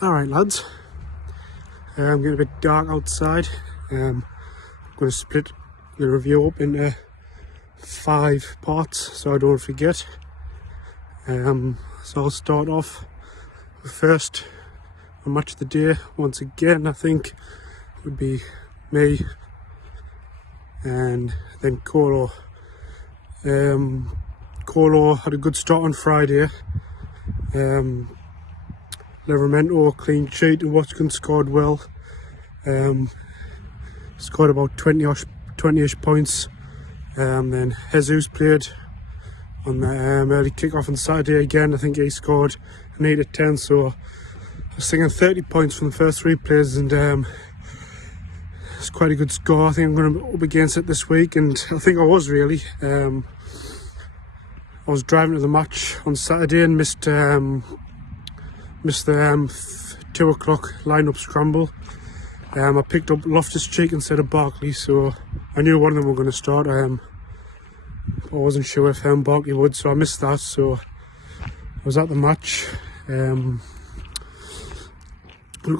Alright lads, I'm getting a bit dark outside. I'm going to split the review up into 5 parts so I don't forget. So I'll start off with first a match of the day. Once again I think it would be me and then Colo. Colo had a good start on Friday. Livermento clean sheet and Watkins scored well. Scored about 20-ish points. Then Jesus played on the early kick-off on Saturday again. I think he scored an 8 at 10, so I was thinking 30 points from the first 3 plays, and it's quite a good score. I think I'm going to be up against it this week, and I think I was really. I was driving to the match on Saturday and missed the 2 o'clock line-up scramble. I picked up Loftus-Cheek instead of Barkley, so I knew one of them were going to start. I wasn't sure if Barkley would, so I missed that. So I was at the match looking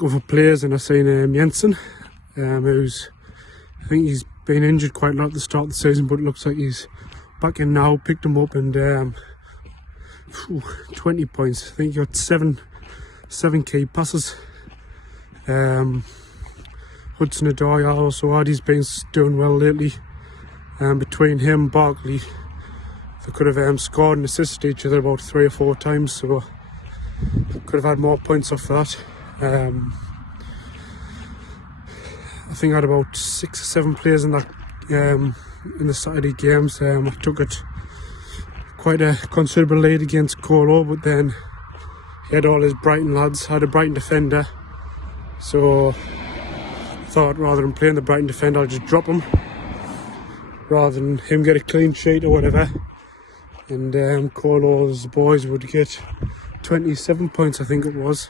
for players, and I seen Jensen, who's, I think he's been injured quite a lot at the start of the season, but it looks like he's back in now. Picked him up and 20 points. I think he got 7 key passes. Hudson-Odoi also had, he's been doing well lately. Between him and Barkley, they could have scored and assisted each other about 3 or 4 times, so could have had more points off that. I think I had about 6 or 7 players in that in the Saturday games. I took it quite a considerable lead against Colo, but then he had all his Brighton lads. I had a Brighton defender, so I thought rather than playing the Brighton defender, I'll just drop him rather than him get a clean sheet or whatever. And Colo's boys would get 27 points, I think it was,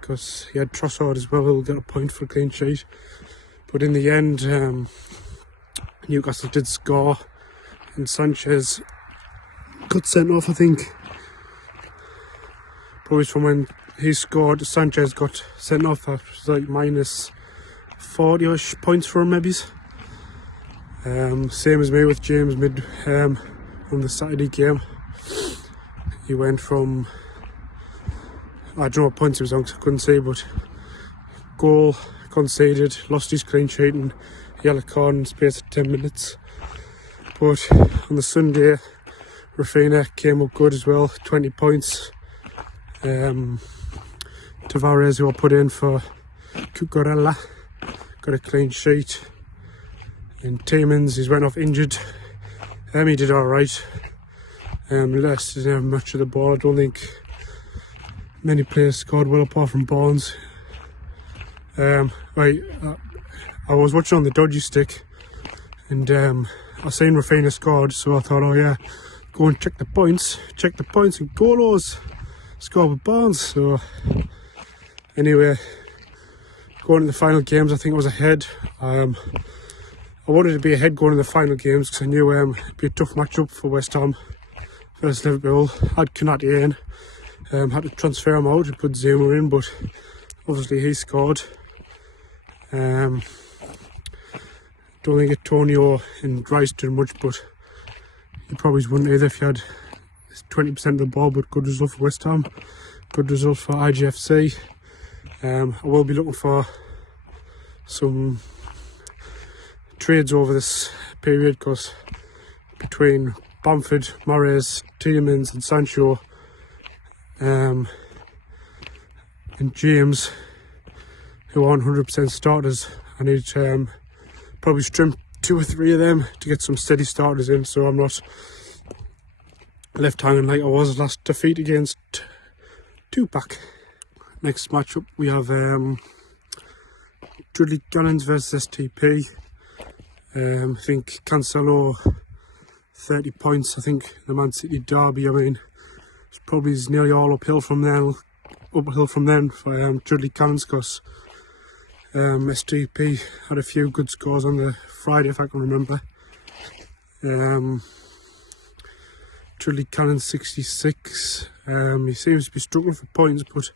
because he had Trossard as well, who'll get a point for a clean sheet. But in the end, Newcastle did score, and Sanchez got sent off, I think. Probably from when he scored, Sanchez got sent off. That was like minus 40-ish points for him, maybe. Same as me with James Mid on the Saturday game. He went from, I don't know what points he was on because I couldn't see, but goal conceded, lost his clean sheet and yellow card in the space of 10 minutes. But on the Sunday, Rafinha came up good as well, 20 points. Tavares, who I put in for Cucurella, got a clean sheet. And Tiemans, he's went off injured. He did alright. Leicester didn't have much of the ball. I don't think many players scored well apart from Barnes. I was watching on the dodgy stick, and I seen Rafinha scored, so I thought, oh yeah, go and check the points, and Golo's scored with Barnes. So anyway, going to the final games, I think I was ahead. I wanted to be ahead going to the final games because I knew it'd be a tough matchup for West Ham versus Liverpool. I had Konate in, had to transfer him out to put Zuma in, but obviously he scored. Don't think Antonio and Rice did much, but you probably wouldn't either if you had 20% of the ball. But good result for West Ham, good result for IGFC. I will be looking for some trades over this period, because between Bamford, Mahrez, Tielemans and Sancho and James, who are 100% starters, I need to probably trim 2 or 3 of them to get some steady starters in, so I'm not left hanging like I was last defeat against Tupac. Next matchup we have Dudley Gunnins versus STP. I think Cancelo 30 points. I think the Man City derby, I mean, it's probably nearly all uphill from then for Dudley Gunnins, because STP had a few good scores on the Friday, if I can remember. Dudley Gunnins 66. He seems to be struggling for points, but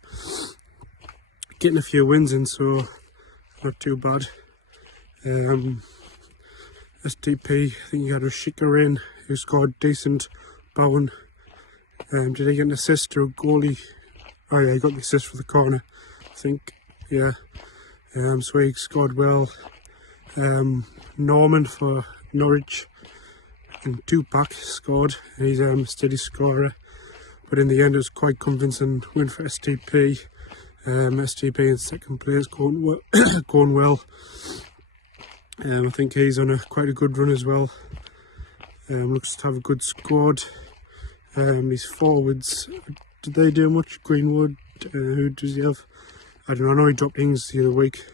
getting a few wins in, so not too bad. STP, I think he had a Shika in, who scored decent. Bowen, did he get an assist or a goalie? Oh yeah, he got the assist for the corner, I think, yeah. So he scored well. Norman for Norwich and Tupac scored, and he's a steady scorer. But in the end, it was quite convincing win for STP. STP in second place going well. I think he's on quite a good run as well. Looks to have a good squad. His forwards, did they do much? Greenwood, who does he have? I don't know. I know he dropped Ings the other week,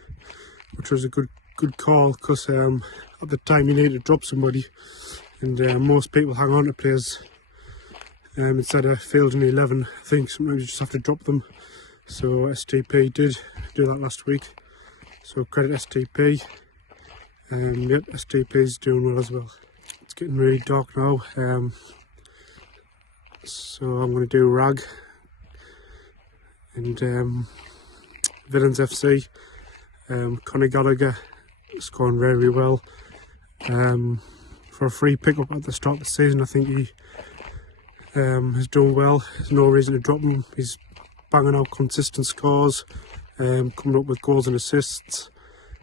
which was a good call, because at the time you need to drop somebody, and most people hang on to players instead of fielding 11. I think sometimes you just have to drop them. So STP did do that last week, so credit STP. Yep, STP is doing well as well. It's getting really dark now, so I'm going to do Rag and Villains FC. Conor Gallagher scoring very well. For a free pickup at the start of the season, I think he has done well. There's no reason to drop him. He's banging out consistent scores, coming up with goals and assists.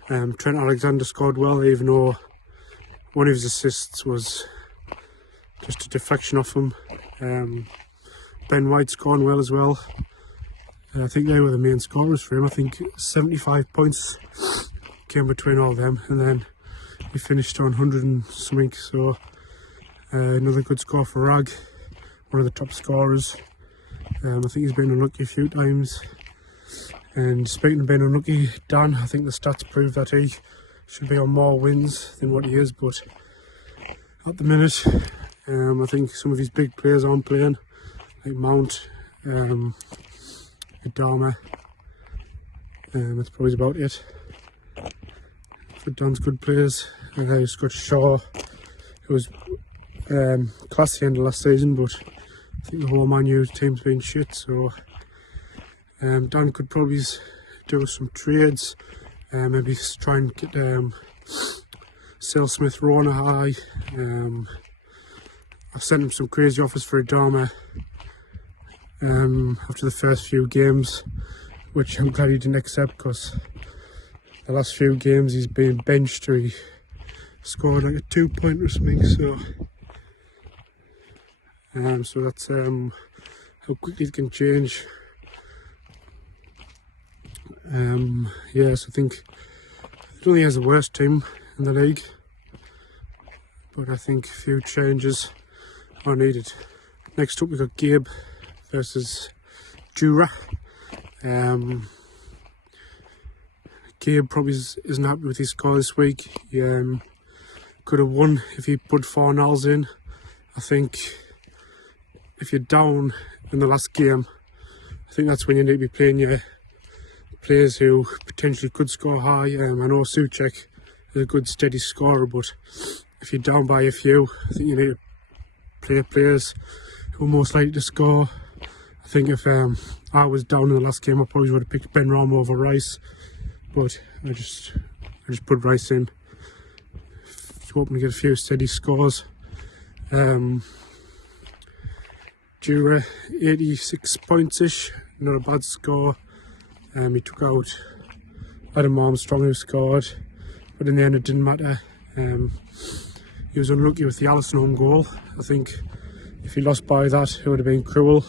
Trent Alexander scored well, even though one of his assists was just a deflection off him. Ben White scoring well as well. I think they were the main scorers for him. I think 75 points came between all of them, and then he finished on 100 and something, so another good score for Rag, one of the top scorers. I think he's been unlucky a few times. And speaking of being unlucky, Dan, I think the stats prove that he should be on more wins than what he is, but at the minute, I think some of his big players aren't playing, like Mount, Adama. That's probably about it for Dan's good players. And then he's got Shaw, who was classy end of last season, but I think the whole Man U team's been shit, so Dan could probably do some trades, maybe try and get sell Smith Rowe high. I've sent him some crazy offers for Adama after the first few games, which I'm glad he didn't accept, because the last few games he's been benched, or he scored like a 2-pointer or something, so that's how quickly it can change. Yes, I think I don't think he has the worst team in the league, but I think a few changes are needed. Next up, we've got Gabe versus Jura. Gabe probably isn't happy with his score this week. He could have won if he put 4-0s in. I think if you're down in the last game, I think that's when you need to be playing your players who potentially could score high. I know Souček is a good steady scorer, but if you're down by a few, I think you need to play players who are most likely to score. I think if I was down in the last game, I probably would have picked Ben Rama over Rice, but I just put Rice in, hoping to get a few steady scores. Jura 86 points-ish, not a bad score. He took out Adam Armstrong, who scored, but in the end it didn't matter. He was unlucky with the Alisson own goal. I think if he lost by that, it would have been cruel.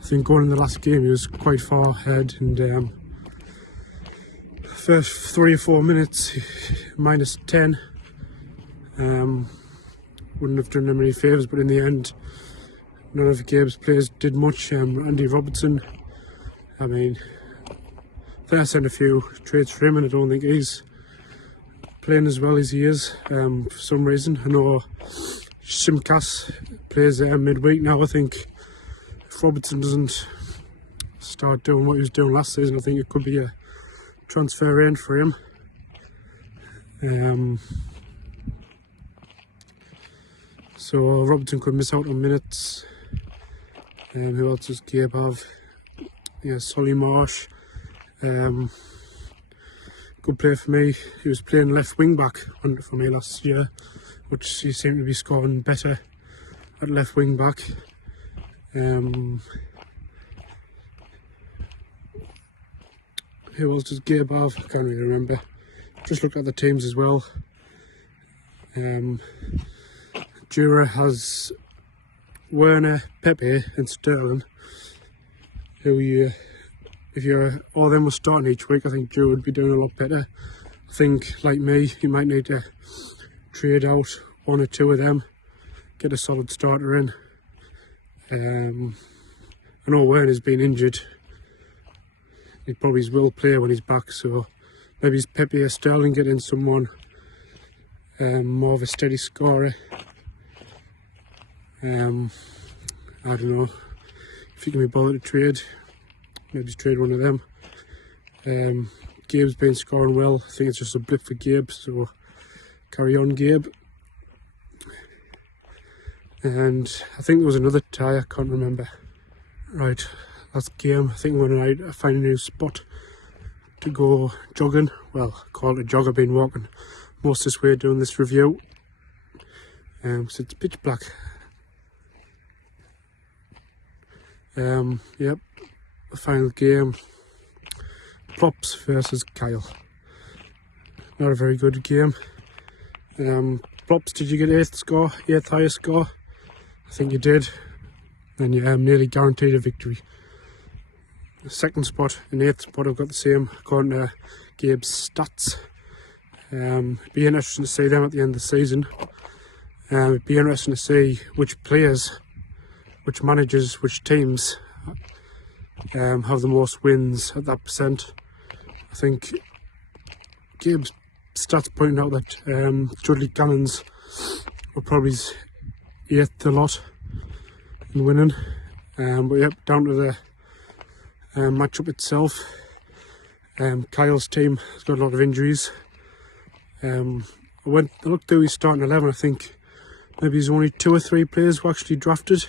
I think going in the last game he was quite far ahead, and first 3 or 4 minutes, -10. Wouldn't have done him any favours, but in the end, none of Gabe's players did much. Andy Robertson, I mean, I think I sent a few trades for him, and I don't think he's playing as well as he is for some reason. I know Simkas plays midweek now. I think if Robertson doesn't start doing what he was doing last season, I think it could be a transfer in for him. So Robertson could miss out on minutes. Who else does Gabe have? Yeah, Solly Marsh. Good player for me. He was playing left wing back for me last year, which he seemed to be scoring better at left wing back. Who else does Gabe have? I can't really remember. Just looked at the teams as well. Jura has Werner, Pepe and Sterling, who if all of them were starting each week, I think Jura would be doing a lot better. I think, like me, you might need to trade out one or two of them, get a solid starter in. I know Werner's been injured. He probably will play when he's back, so maybe it's Pepe or Sterling, get in someone more of a steady scorer. I don't know if you can be bothered to trade. Maybe trade one of them. Gabe's been scoring well. I think it's just a blip for Gabe, so carry on, Gabe. And I think there was another tie, I can't remember. Right, that's game. I think I'm going to find a new spot to go jogging. Well, I call it a jog. I've been walking most this way doing this review. So it's pitch black. Yep, the final game. Plops versus Kyle. Not a very good game. Plops, did you get 8th score? 8th highest score? I think you did. And you nearly guaranteed a victory. The 2nd spot and 8th spot have got the same according to Gabe's stats. It'd be interesting to see them at the end of the season. It'd be interesting to see which players, which managers, which teams have the most wins at that percent. I think Gabe's stats pointing out that Judley Cannons were probably 8th a lot in winning. But yep, down to the matchup itself. Kyle's team has got a lot of injuries. I looked through his starting 11. I think maybe there's only 2 or 3 players who actually drafted.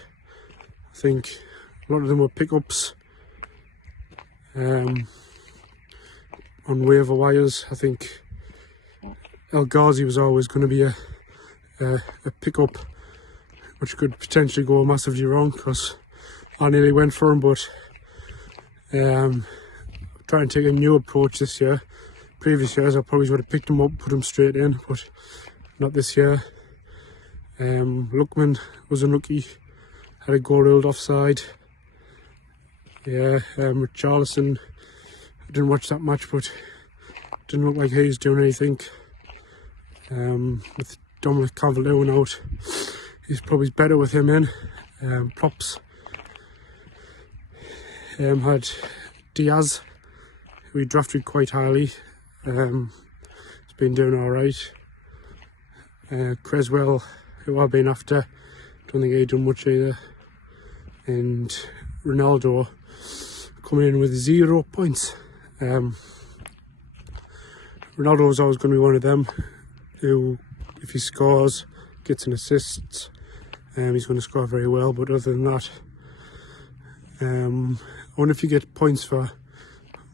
I think a lot of them were pickups on waiver wires. I think El Ghazi was always going to be a pickup, which could potentially go massively wrong because I nearly went for him, but trying to take a new approach this year. Previous years I probably would have picked him up, put him straight in, but not this year. Lookman was unlucky, had a goal ruled offside. Yeah, Richarlison, I didn't watch that match, but didn't look like he was doing anything. With Dominic Calvert-Lewin out, he's probably better with him in. Props had Diaz, who he drafted quite highly. He's been doing alright. Creswell, who I've been after, don't think he done much either. And Ronaldo coming in with 0 points. Ronaldo was always going to be one of them who, if he scores, gets an assist, he's going to score very well. But other than that, I wonder if you get points for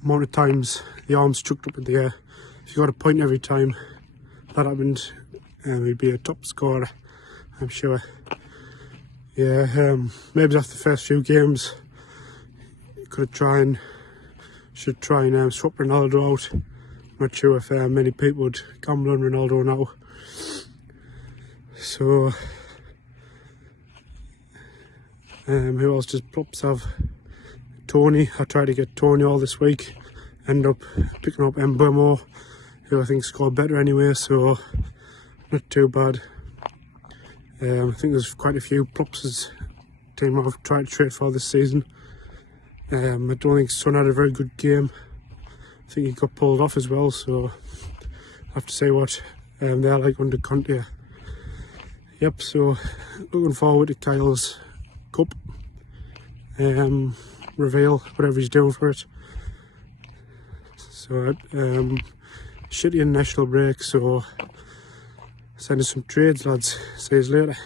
amount of times the arm's chucked up in the air. If you got a point every time that happened, he'd be a top scorer, I'm sure. Yeah, maybe after the first few games, you should try and swap Ronaldo out. I'm not sure if many people would gamble on Ronaldo now. So, who else does Plops have? Tony. I tried to get Tony all this week. End up picking up Mbemo, who I think scored better anyway, so not too bad. I think there's quite a few Plops' team I've tried to trade for this season. I don't think Son had a very good game. I think he got pulled off as well, so I have to say what they're like under Conte. Yep, so looking forward to Kyle's Cup reveal, whatever he's doing for it. So shitty international break, so send us some trades, lads. See you later.